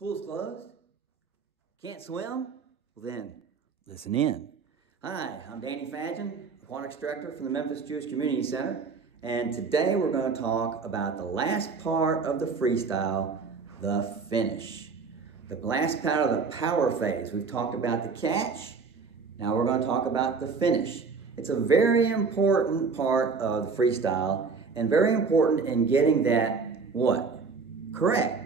Pool's closed? Can't swim? Well then, listen in. Hi, I'm Danny Fadgen, Aquatics Director from the Memphis Jewish Community Center, and today we're going to talk about the last part of the freestyle, the finish. The last part of the power phase. We've talked about the catch, now we're going to talk about the finish. It's a very important part of the freestyle and very important in getting that, what? Correct.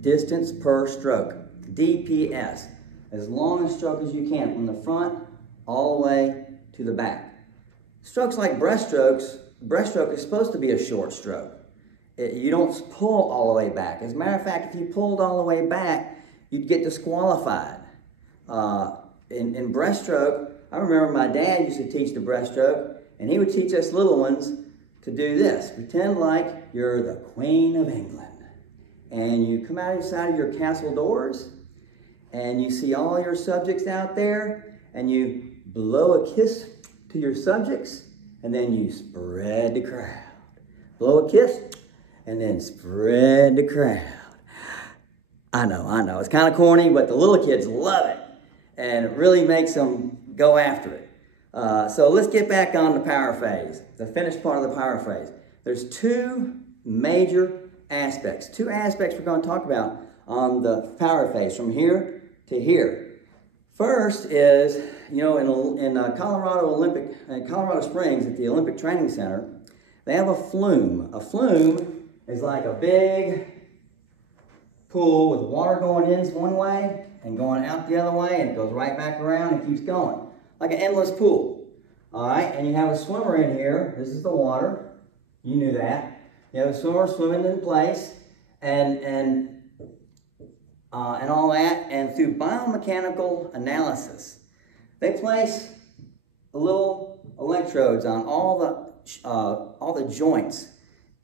Distance per stroke, DPS. As long a stroke as you can, from the front all the way to the back. Strokes like breaststroke is supposed to be a short stroke. You don't pull all the way back. As a matter of fact, if you pulled all the way back, you'd get disqualified. In breaststroke, I remember my dad used to teach the breaststroke, and he would teach us little ones to do this. Pretend like you're the Queen of England. And you come out inside of your castle doors, and you see all your subjects out there, and you blow a kiss to your subjects, and then you spread the crowd. Blow a kiss, and then spread the crowd. I know, it's kind of corny, but the little kids love it, and it really makes them go after it. So let's get back on the power phase, the finished part of the power phase. There's two major aspects. Two aspects we're going to talk about on the power phase from here to here. First is, in Colorado Springs at the Olympic Training Center, they have a flume. A flume is like a big pool with water going in one way and going out the other way, and it goes right back around and keeps going. Like an endless pool. All right, and you have a swimmer in here. This is the water. You knew that. You have a swimmer swimming in place, and all that, and through biomechanical analysis, they place little electrodes on all the joints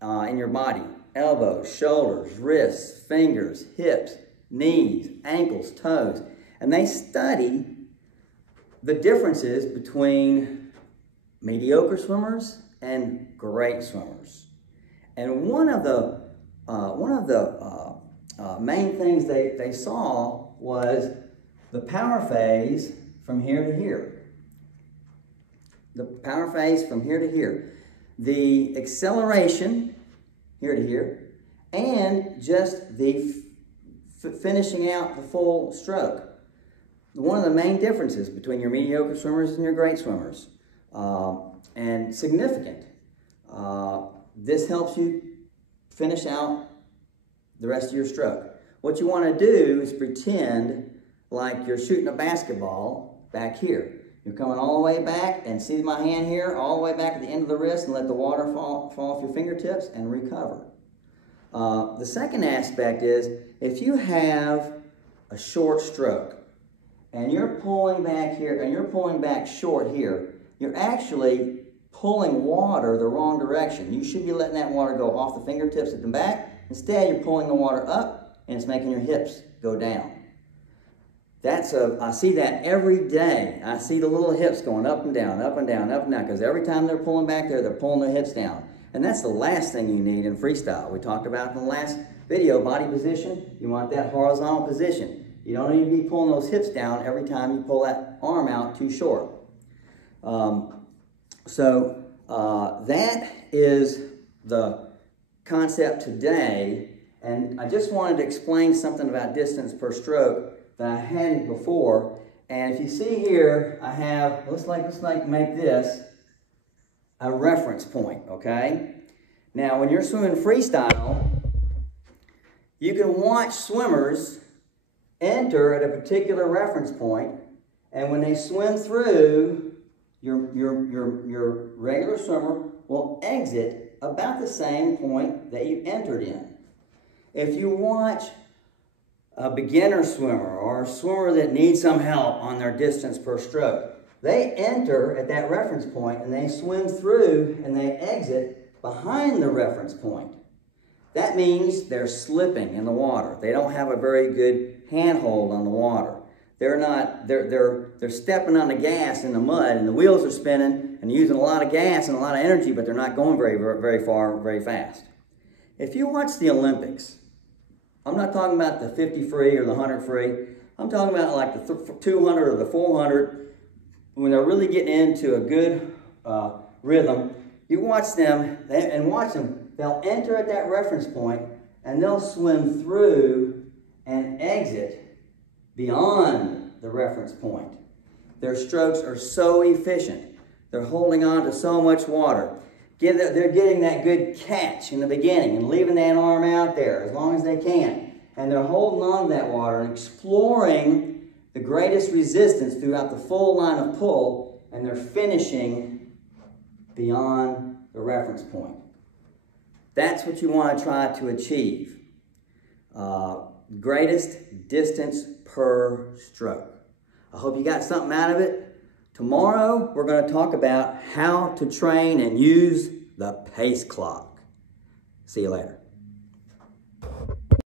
in your body: elbows, shoulders, wrists, fingers, hips, knees, ankles, toes, and they study the differences between mediocre swimmers and great swimmers. And one of the main things they saw was the power phase from here to here. The power phase from here to here. The acceleration here to here, and just the finishing out the full stroke. One of the main differences between your mediocre swimmers and your great swimmers, and significant. This helps you finish out the rest of your stroke. What you want to do is pretend like you're shooting a basketball back here. You're coming all the way back, and see my hand here, all the way back at the end of the wrist, and let the water fall off your fingertips and recover. The second aspect is, if you have a short stroke, and you're pulling back here, and you're pulling back short here, you're actually pulling water the wrong direction. You should be letting that water go off the fingertips at the back. Instead, you're pulling the water up, and it's making your hips go down. I see that every day. I see the little hips going up and down, up and down, up and down, because every time they're pulling back there, they're pulling their hips down. And that's the last thing you need in freestyle. We talked about in the last video, body position. You want that horizontal position. You don't need to be pulling those hips down every time you pull that arm out too short. That is the concept today, and I just wanted to explain something about distance per stroke that I hadn't before. And if you see here, I have, let's make this a reference point, okay? Now, when you're swimming freestyle, you can watch swimmers enter at a particular reference point, and when they swim through, your regular swimmer will exit about the same point that you entered in. If you watch a beginner swimmer or a swimmer that needs some help on their distance per stroke, they enter at that reference point and they swim through and they exit behind the reference point. That means they're slipping in the water. They don't have a very good handhold on the water. They're stepping on the gas in the mud, and the wheels are spinning and using a lot of gas and a lot of energy, but they're not going very far, very fast. If you watch the Olympics, I'm not talking about the 50 free or the 100 free. I'm talking about like the 200 or the 400. When they're really getting into a good rhythm, you watch them and watch them. They'll enter at that reference point and they'll swim through and exit beyond the reference point. Their strokes are so efficient. They're holding on to so much water. They're getting that good catch in the beginning and leaving that arm out there as long as they can. And they're holding on to that water and exploring the greatest resistance throughout the full line of pull, and they're finishing beyond the reference point. That's what you want to try to achieve. Greatest distance per stroke. I hope you got something out of it. Tomorrow, we're going to talk about how to train and use the pace clock. See you later.